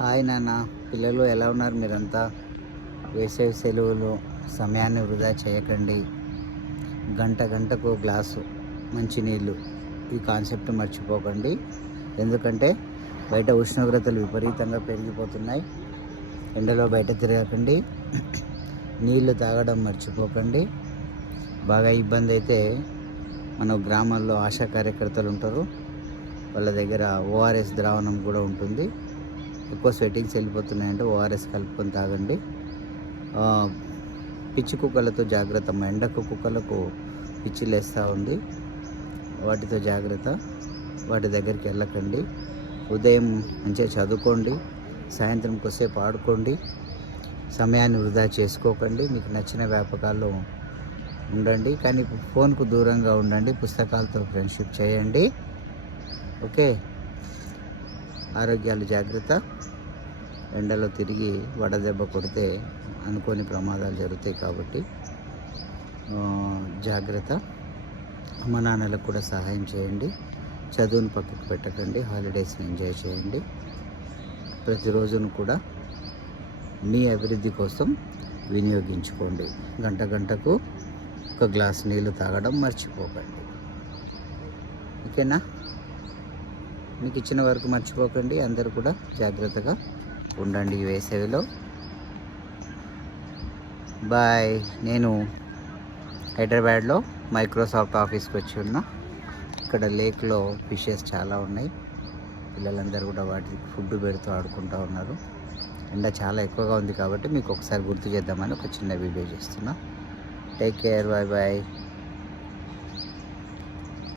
Hi నాన్న, పిల్లలు ఎలా ఉన్నారు మీరంతా? వేసవి సెలవులు సమయాన్ని వృధా చేయకండి. గంటకు గ్లాసు మంచినీళ్ళు, ఈ కాన్సెప్ట్ మర్చిపోకండి. ఎందుకంటే బయట ఉష్ణోగ్రతలు విపరీతంగా పెరిగిపోతున్నాయి. ఎండలో బయట తిరగకండి. నీళ్లు తాగడం మర్చిపోకండి. బాగా ఇబ్బంది అయితే మన గ్రామాల్లో ఆశా కార్యకర్తలు ఉంటారు, వాళ్ళ దగ్గర ఓఆర్ఎస్ ద్రావణం కూడా ఉంటుంది. ఎక్కువ స్వెట్టింగ్స్ వెళ్ళిపోతున్నాయంటే ఓఆర్ఎస్ కలుపుకొని తాగండి. పిచ్చి కుక్కలతో జాగ్రత్త. మా ఎండకు కుక్కలకు పిచ్చి లేస్తూ ఉంది, వాటితో జాగ్రత్త. వాటి దగ్గరికి వెళ్ళకండి. ఉదయం మంచిగా చదువుకోండి, సాయంత్రం కొద్దిసేపు ఆడుకోండి. సమయాన్ని వృధా చేసుకోకండి. మీకు నచ్చిన వ్యాపకాల్లో ఉండండి, కానీ ఫోన్కు దూరంగా ఉండండి. పుస్తకాలతో ఫ్రెండ్షిప్ చేయండి. ఓకే, ఆరోగ్యాలు జాగ్రత్త. ఎండలో తిరిగి వడదెబ్బ కొడితే అనుకోని ప్రమాదాలు జరుగుతాయి కాబట్టి జాగ్రత్త. అమ్మ నాన్నలకు కూడా సహాయం చేయండి. చదువును పక్కకు పెట్టకండి. హాలిడేస్ని ఎంజాయ్ చేయండి. ప్రతిరోజును కూడా మీ అభివృద్ధి కోసం వినియోగించుకోండి. గంటకు ఒక గ్లాస్ నీళ్ళు తాగడం మర్చిపోకండి. ఓకేనా? మీకు ఇచ్చిన వరకు మర్చిపోకండి. అందరూ కూడా జాగ్రత్తగా ఉండండి ఈ వేసవిలో. బాయ్. నేను హైదరాబాద్లో మైక్రోసాఫ్ట్ ఆఫీస్కి వచ్చి ఉన్నా. ఇక్కడ లేక్లో ఫిషెస్ చాలా ఉన్నాయి. పిల్లలందరూ కూడా వాటికి ఫుడ్ పెడుతూ ఆడుకుంటూ ఉన్నారు. ఎండ చాలా ఎక్కువగా ఉంది కాబట్టి మీకు ఒకసారి గుర్తు చేద్దామని ఒక చిన్న వీడియో చేస్తున్నా. Take care. Bye bye.